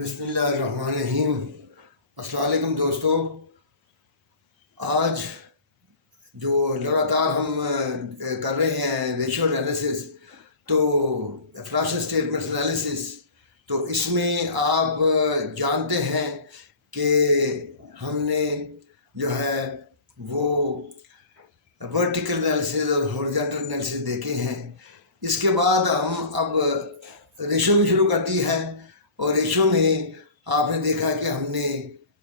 बिस्मिल्लाहिर्रहमानिर्रहीम। अस्सलाम वालेकुम दोस्तों, आज जो लगातार हम कर रहे हैं रेशियो एनालिसिस, तो फाइनेंशियल स्टेटमेंट्स एनालिसिस, तो इसमें आप जानते हैं कि हमने जो है वो वर्टिकल एनालिसिस और हॉरिजॉन्टल एनालिसिस देखे हैं। इसके बाद हम अब रेशियो भी शुरू कर दी है, और रेशियो में आपने देखा कि हमने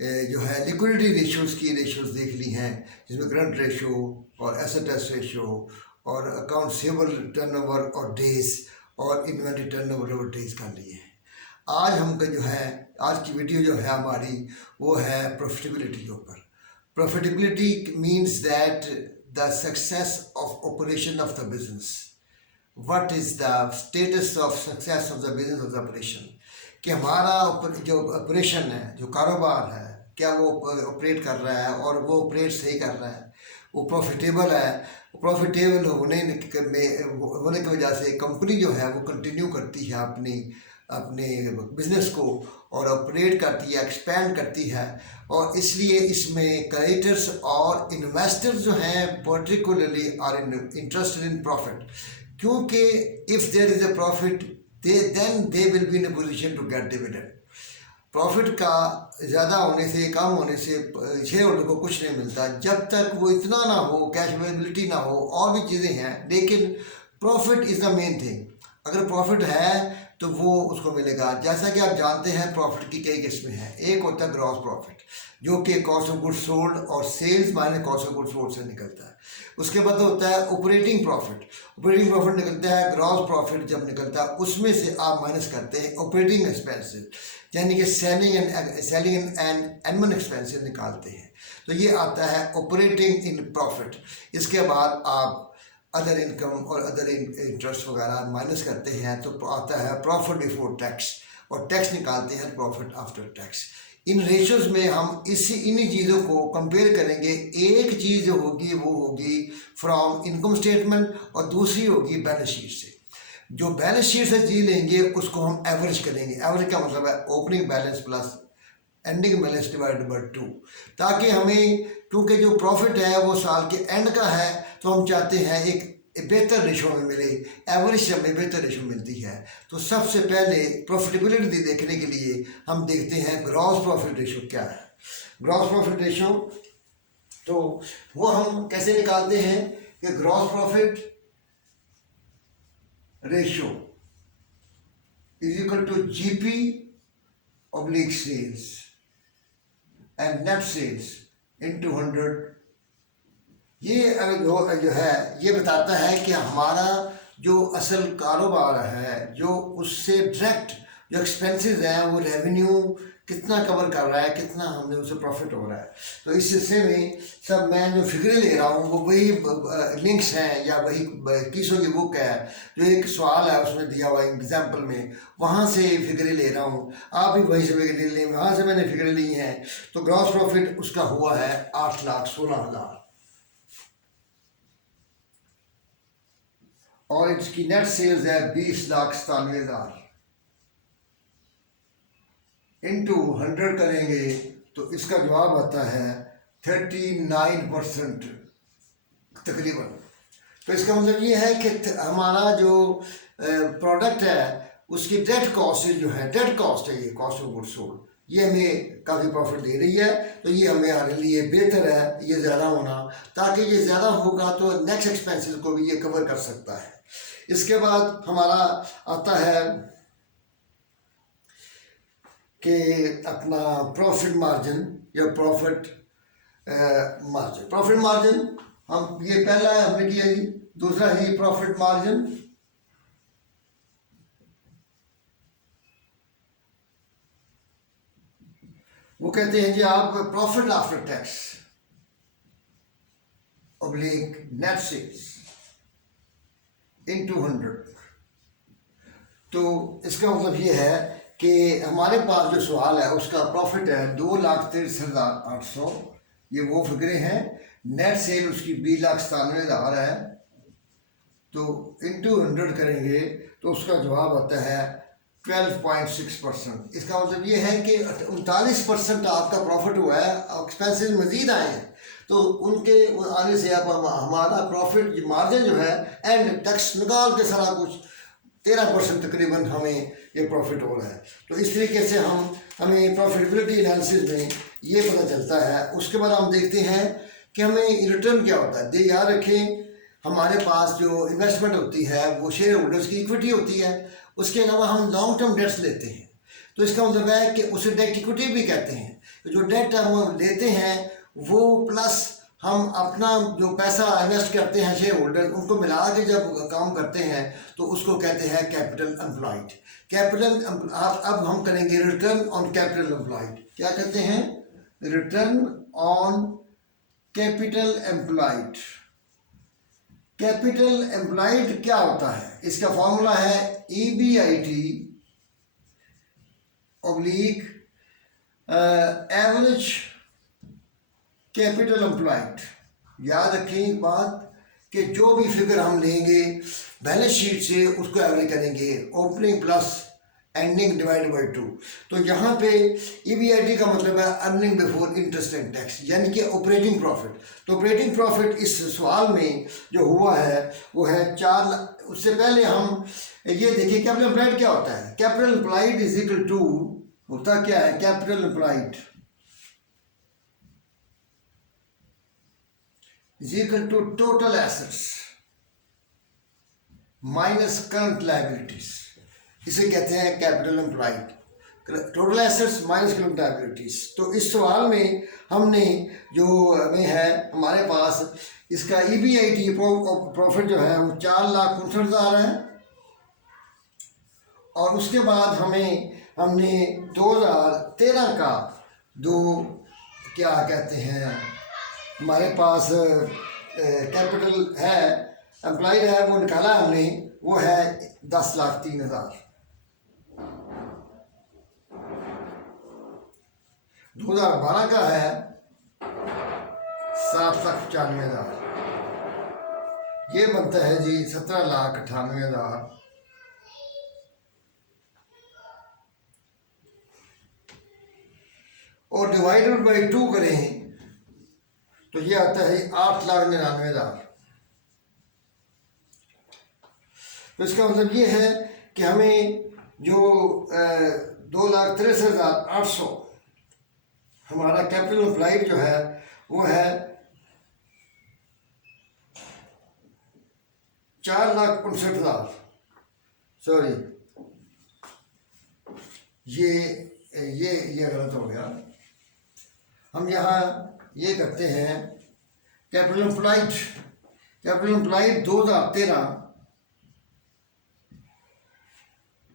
जो है लिक्विडिटी रेशियोज़ की रेशियोज़ देख ली हैं, जिसमें करंट रेशियो और एसेट रेशियो और अकाउंट सेबल टर्नओवर और डेज और इन्वेंटरी टर्नओवर और डेज कर लिए हैं। आज हमका जो है आज की वीडियो जो है हमारी वो है प्रॉफिटेबिलिटी के ऊपर। Profitability means that the success of operation of the business. What is the status of success of the business of the operation, कि हमारा जो ऑपरेशन है, जो कारोबार है, क्या वो ऑपरेट कर रहा है और वो ऑपरेट सही कर रहा है, वो प्रॉफिटेबल है। प्रॉफिटेबल होने की वजह से कंपनी जो है वो कंटिन्यू करती है अपने बिजनेस को और ऑपरेट करती है, एक्सपेंड करती है। और इसलिए इसमें क्रेडिटर्स और इन्वेस्टर्स जो हैं particularly are interested in profit, क्योंकि if there is a profit then they will be in a position to get dividend. Profit का ज़्यादा होने से कम होने से शेयर होल्डर को कुछ नहीं मिलता जब तक वो इतना ना हो, कैश अवेलेबिलिटी ना हो, और भी चीज़ें हैं, लेकिन profit is the main thing. अगर प्रॉफिट है तो वो उसको मिलेगा। जैसा कि आप जानते हैं प्रॉफिट की कई किस्में हैं। एक होता है ग्रॉस प्रॉफिट, जो कि कॉस्ट ऑफ गुड्स सोल्ड और sales minus cost of goods sold से निकलता है। उसके बाद होता है ऑपरेटिंग प्रॉफिट। ऑपरेटिंग प्रॉफिट निकलता है, ग्रॉस प्रॉफिट जब निकलता है उसमें से आप माइनस करते हैं ऑपरेटिंग एक्सपेंसेस, यानी कि सेलिंग एंड एडमिन एक्सपेंसेस निकालते हैं। तो ये आता है ऑपरेटिंग इन प्रॉफिट। इसके बाद आप अदर इनकम और अदर इंटरेस्ट वगैरह माइनस करते हैं तो आता है प्रॉफिट बिफोर टैक्स, और टैक्स निकालते हैं प्रॉफिट आफ्टर टैक्स। इन रेशियोज़ में हम इन्हीं चीज़ों को कंपेयर करेंगे। एक चीज़ जो होगी वो होगी फ्रॉम इनकम स्टेटमेंट और दूसरी होगी बैलेंस शीट से। जो बैलेंस शीट से चीज़ लेंगे उसको हम एवरेज करेंगे। एवरेज का मतलब है opening balance plus ending balance divided by 2, ताकि हमें, क्योंकि जो प्रॉफिट है वो साल के एंड का है, तो हम चाहते हैं एक बेहतर रेशो में मिले। एवरेज से हमें बेहतर रेशो मिलती है। तो सबसे पहले प्रॉफिटेबिलिटी देखने के लिए हम देखते हैं ग्रॉस प्रॉफिट रेशो क्या है। ग्रॉस प्रॉफिट रेशो तो वो हम कैसे निकालते हैं कि gross profit ratio is equal to GP oblique sales and net sales into 100। ये जो है ये बताता है कि हमारा जो असल कारोबार है, जो उससे डायरेक्ट जो एक्सपेंसेस हैं वो रेवेन्यू कितना कवर कर रहा है, कितना हमने उससे प्रॉफिट हो रहा है। तो इस सिलसिले में सब मैं जो फिगरें ले रहा हूँ वो वही लिंक्स हैं या वही कीसों की बुक है, जो एक सवाल है उसमें दिया हुआ एग्जाम्पल में, वहाँ से फिगरें ले रहा हूँ। आप भी वहीं से फिगरें ले लें, वहाँ से मैंने फिगरें ली हैं। तो ग्रॉस प्रॉफिट उसका हुआ है 8,16,000 और इसकी नेट सेल्स है 20,97,000। इंटू 100 करेंगे तो इसका जवाब आता है 39% तकरीबन। तो इसका मतलब ये है कि हमारा जो प्रोडक्ट है उसकी डेट कॉस्ट जो है, डेट कॉस्ट है, ये कॉस्ट ऑफ गुड्स सोल्ड, ये हमें काफ़ी प्रॉफिट दे रही है। तो ये हमारे लिए बेहतर है ये ज़्यादा होना, ताकि ये ज़्यादा होगा तो नेक्स्ट एक्सपेंसेस को भी ये कवर कर सकता है। इसके बाद हमारा आता है कि अपना प्रॉफिट मार्जिन या प्रॉफिट मार्जिन। प्रॉफिट मार्जिन हम ये पहला है हमने किया जी, दूसरा ही प्रॉफिट मार्जिन। वो कहते हैं जी आप profit after tax oblique net sales into 100। तो इसका मतलब ये है कि हमारे पास जो सवाल है उसका प्रॉफिट है 2,63,800, ये वो फिगरें हैं। नेट सेल उसकी 20,97,000 है। तो इंटू 100 करेंगे तो उसका जवाब आता है 12.6%। इसका मतलब ये है कि 39% आपका प्रॉफिट हुआ है, एक्सपेंसेस मज़ीद आए हैं, तो उनके आने से अब हमारा प्रॉफिट मार्जिन जो है एंड टैक्स निकाल के सारा कुछ 13% तकरीबन हमें ये प्रॉफिट हो रहा है। तो इस तरीके से हमें प्रॉफिटेबिलिटी एनालिसिस में ये पता चलता है। उसके बाद हम देखते हैं कि हमें रिटर्न क्या होता है। दे याद रखें, हमारे पास जो इन्वेस्टमेंट होती है वो शेयर होल्डर्स की इक्विटी होती है, उसके अलावा हम लॉन्ग टर्म डेट्स लेते हैं, तो इसका मतलब है कि उसे डेट इक्विटी भी कहते हैं। तो जो डेट हम लेते हैं वो प्लस हम अपना जो पैसा इन्वेस्ट करते हैं शेयर होल्डर, उनको मिला के जब काम करते हैं तो उसको कहते हैं कैपिटल एम्प्लॉयड। अब हम करेंगे रिटर्न ऑन कैपिटल एम्प्लॉयड। क्या कहते हैं? Return on capital employed. Capital employed क्या होता है? इसका फॉर्मूला है EBIT oblique average capital employed. याद रखें एक बात कि जो भी फिगर हम लेंगे बैलेंस शीट से उसको एवरेज करेंगे, opening plus ending divide by 2। तो यहाँ पे EBIT का मतलब है earning before interest and tax, यानी कि ऑपरेटिंग प्रॉफिट। तो ऑपरेटिंग प्रॉफिट इस सवाल में जो हुआ है वो है 4 लाख। उससे पहले हम ये देखिए कैपिटल एम्प्लॉयड क्या होता है। Capital employed is equal to, होता क्या है? Capital employed is equal to total assets minus current liabilities. इसे कहते हैं capital employed, total assets minus current liabilities. तो इस सवाल में हमने जो हमें है हमारे पास इसका EBIT प्रॉफिट जो है वो 4,59,000 है। और उसके बाद हमने 2013 का जो क्या कहते हैं हमारे पास कैपिटल है एम्प्लॉयड है वो निकाला हमने, वो है 10,03,000। 2012 का है 7,95,000। ये बनता है जी 17,98,000। और डिवाइडेड बाई 2 करें तो ये आता है 8,99,000। तो इसका मतलब ये है कि हमें जो 2,63,800 हमारा कैपिटल एम्प्लॉयड जो है वो है 4,59,000। सॉरी, ये गलत हो गया। हम यहाँ ये करते हैं capital employed 2013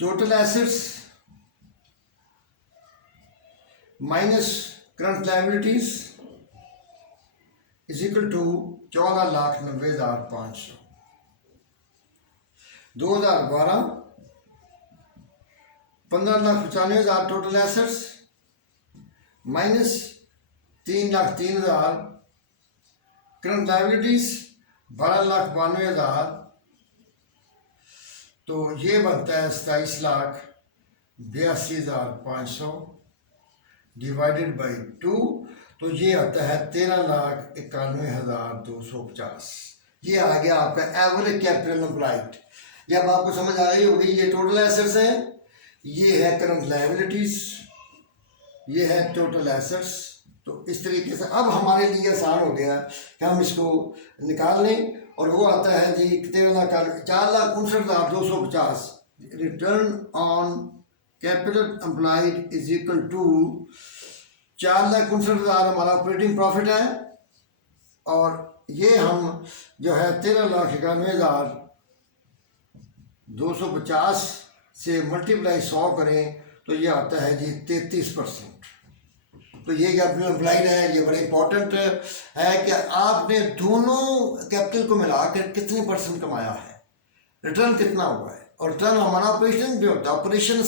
total assets minus current liabilities is equal to 14,90,500। 2012 15,95,000 total assets minus 3,03,000 current liabilities 12,92,000। तो ये बनता है 27,82,500 डिवाइडेड बाई 2। तो ये आता है 13,91,250। ये आ गया आपका एवरेज कैपिटल एम्प्लॉयड। जब आपको समझ आ गई होगी, ये टोटल एसेट्स है, ये है करंट लायबिलिटीज, ये है टोटल एसेट्स। तो इस तरीके से अब हमारे लिए आसान हो गया कि हम इसको निकाल लें, और वो आता है जी 4,59,250। Return on capital employed is equal to 4,59,000 हमारा ऑपरेटिंग प्रॉफिट है, और ये हम जो है 13,91,250 से मल्टीप्लाई 100 करें तो ये आता है जी 33%। तो ये कैपिटल एम्प्लॉयड है, ये बड़ा इंपॉर्टेंट है कि आपने दोनों कैपिटल को मिलाकर कितने परसेंट कमाया है, रिटर्न कितना हुआ है। और रिटर्न हमारा ऑपरेशन भी होता है, ऑपरेशनल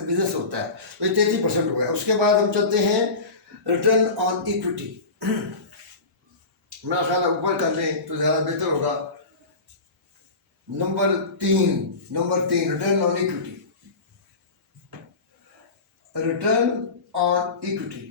बिजनेस होता है, तो ये 33% हुआ है। उसके बाद हम चलते हैं रिटर्न ऑन इक्विटी। मेरा ख्याल है ऊपर कर लें तो ज़्यादा बेहतर होगा। नंबर तीन return on equity. Return on equity,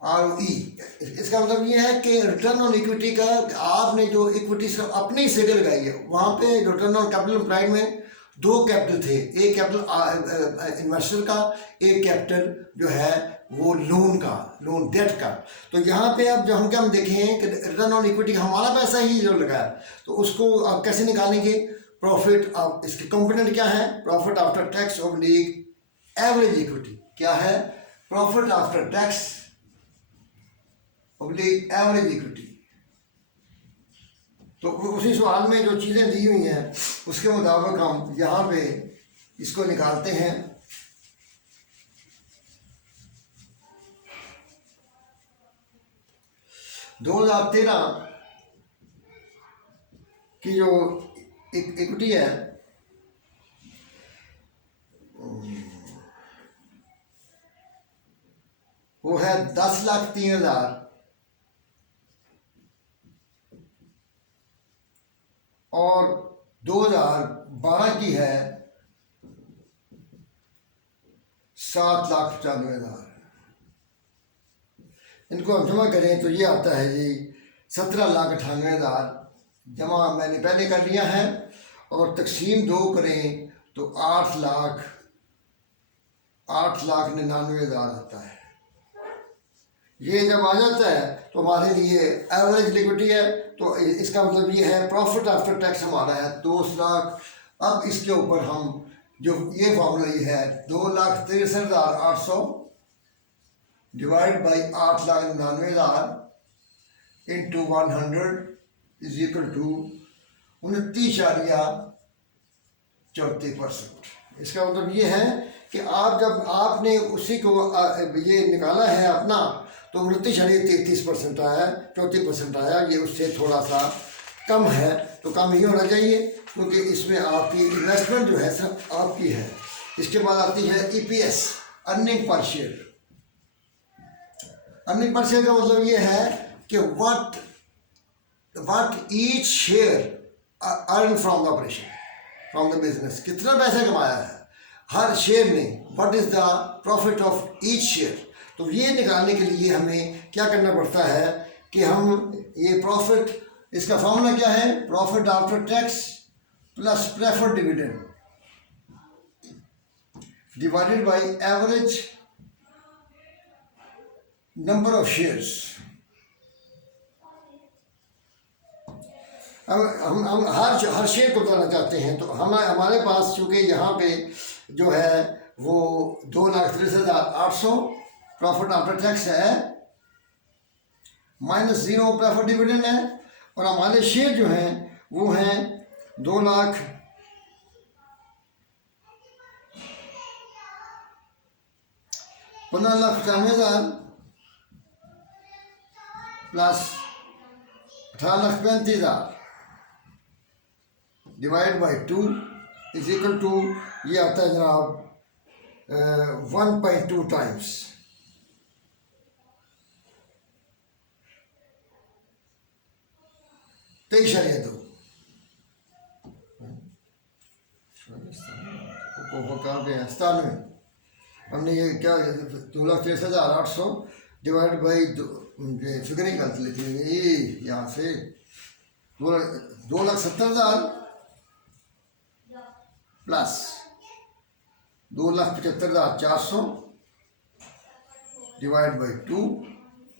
ROE। इसका मतलब ये है कि रिटर्न ऑन इक्विटी का आपने जो इक्विटी से अपने ही से लगाई है, वहाँ पे रिटर्न ऑन कैपिटल एम्प्लॉयड में दो कैपिटल थे, एक कैपिटल इन्वेस्टर का, एक कैपिटल जो है वो लोन का, लोन डेट का। तो यहाँ पे अब जो हम देखें कि रिटर्न ऑन इक्विटी हमारा पैसा ही जो लगा है, तो उसको आप कैसे निकालेंगे? प्रॉफिट, अब इसके कंपोनेंट क्या है? Profit after tax oblique average equity. क्या है? Profit after tax oblique average equity. तो उसी सवाल में जो चीज़ें दी हुई हैं उसके मुताबिक हम यहाँ पे इसको निकालते हैं। दो 2013 की जो इक्विटी है वो है 10,03,000 और 2012 की है 7,95,000। इनको हम जमा करें तो ये आता है जी 17,98,000। जमा मैंने पहले कर लिया है और तकसीम 2 करें तो 8,99,000 आता है। ये जब आ जाता है तो हमारे लिए एवरेज लिक्विडिटी है। तो इसका मतलब ये है प्रॉफिट आफ्टर टैक्स हमारा है 2 लाख। अब इसके ऊपर हम जो ये फॉर्मूला ये है 2,63,800 divide by 8,99,000 into 100 is equal to 29.34%। इसका मतलब ये है कि आप जब आपने उसी को ये निकाला है अपना तो 29.33% आया, 34% आया। ये उससे थोड़ा सा कम है, तो कम ही होना चाहिए क्योंकि इसमें आपकी इन्वेस्टमेंट जो है सब आपकी है। इसके बाद आती है EPS, earning per share. Earning per share का मतलब ये है कि what each share earn from the operation, from the business, कितना पैसा कमाया है हर शेयर ने, what is the profit of each share. तो ये निकालने के लिए हमें क्या करना पड़ता है कि हम ये प्रॉफिट, इसका फॉर्मूला क्या है? Profit after tax plus preferred dividend divided by average number of shares. अब हम हर शेयर को बताना चाहते हैं, तो हमारे पास चूँकि यहाँ पे जो है वो 2,63,800 प्रॉफिट आफ्टर टैक्स है, -0 प्रेफर्ड डिविडेंड है, और हमारे शेयर जो हैं वो हैं 2,15,95,000 plus 18,35,000 divide by 2 is equal to, ये आता है जनाब 1.2 टाइम्स। कहाँ पे है? 97। हमने ये क्या 2,63,800 डिवाइड बाई फिगरिंग गलत लिखी हुई यहाँ से 2,70,000 plus 2,75,400 divide by 2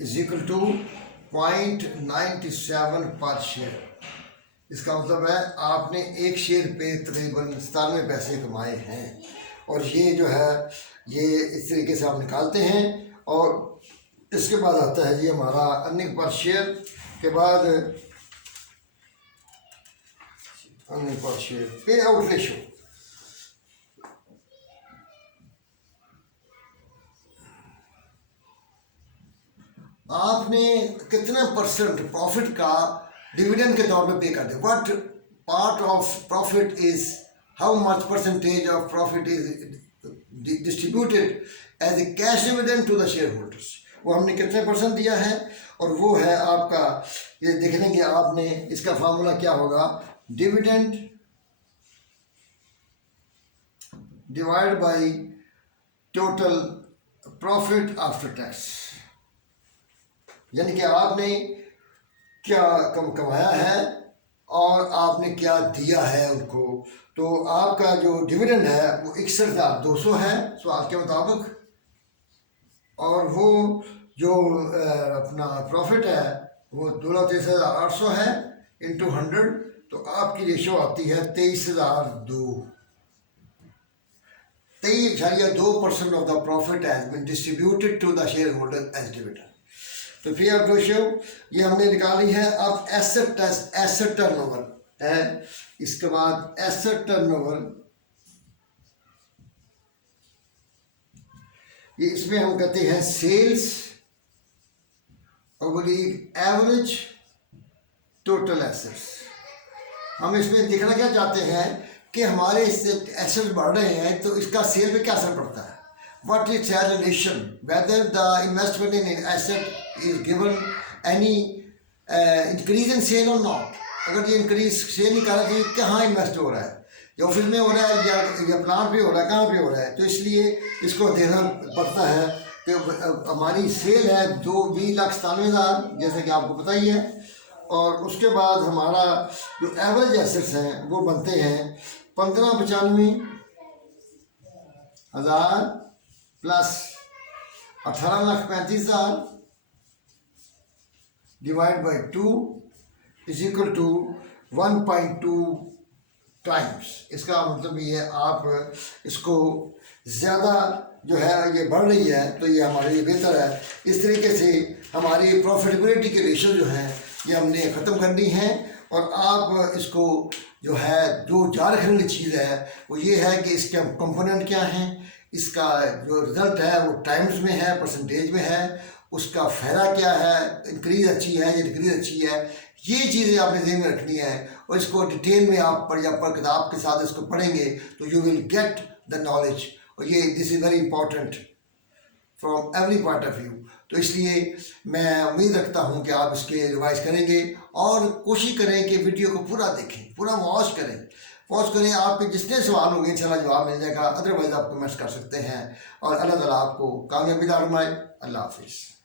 is equal to 0.97 per share. इसका मतलब है आपने एक शेयर पे तकरीबन 97 पैसे कमाए हैं। और ये जो है ये इस तरीके से आप निकालते हैं। और इसके बाद आता है जी हमारा अर्निंग पर शेयर के बाद अर्निंग पर शेयर पे आउट रेशो। आपने कितना परसेंट प्रॉफिट का डिविडेंड के तौर पे पे कर दे? What part of profit is, how much percentage of profit is distributed as a cash dividend to the share holders. वो हमने कितने परसेंट दिया है, और वो है आपका, ये देख लेंगे आपने, इसका फार्मूला क्या होगा? Dividend divide by total profit after tax, यानी कि आपने क्या कमाया है और आपने क्या दिया है उनको। तो आपका जो डिविडेंड है वो 61,200 है सवाल के मुताबिक, और वो जो अपना प्रॉफिट है वो 2,23,800 है इंटू 100, तो आपकी रेशो आती है 23,002। 23.2% of the profit has been distributed to the shareholder as dividend. तो पी आर रेशियो ये हमने निकाली है। अब एसेट टर्नओवर है, इसके बाद एसेट टर्नओवर, ये इसमें हम कहते हैं सेल्स और एवरेज टोटल एसेट्स। हम इसमें देखना क्या चाहते हैं कि हमारे एसेट्स बढ़ रहे हैं तो इसका सेल पे क्या असर पड़ता है। What is the relation whether the investment in asset is given any increase in sale or not। अगर ये इंक्रीज सेल नहीं कर रहा तो ये कहाँ इन्वेस्ट हो रहा है, या ऑफिस में हो रहा है या प्लांट पे हो रहा है, कहाँ पे हो रहा है। तो इसलिए इसको देखना पड़ता है कि हमारी सेल है 20,97,000 जैसे कि आपको पता ही है, और उसके बाद हमारा जो एवरेज एसेट्स हैं वो बनते हैं 15,95,000 plus 18,35,000 divide by 2 is equal to 1.2 times. इसका मतलब ये है आप इसको ज़्यादा जो है ये बढ़ रही है तो ये हमारे लिए बेहतर है। इस तरीके से हमारी प्रॉफिटेबिलिटी के रेशो जो है ये हमने ख़त्म करनी है, और आप इसको जो है जो जान रखने वाली चीज़ है वो ये है कि इसके कंपोनेंट क्या हैं, इसका जो रिज़ल्ट है वो टाइम्स में है, परसेंटेज में है, उसका फ़ायदा क्या है, इंक्रीज अच्छी है या डिक्रीज अच्छी है, ये चीज़ें आपने ध्यान में रखनी है। और इसको डिटेल में आप पर किताब के साथ इसको पढ़ेंगे तो you will get the knowledge, और ये this is very important from every point of view. तो इसलिए मैं उम्मीद रखता हूँ कि आप इसके रिवाइज करेंगे और कोशिश करें कि वीडियो को पूरा देखें, पूरा वॉच करें। आपके जितने सवाल होंगे इंशाल्लाह जवाब मिल जाएगा, अदरवाइज आप कमेंट्स कर सकते हैं। और अल्लाह ताला आपको कामयाबी दा फरमाए। अल्लाह हाफिज़।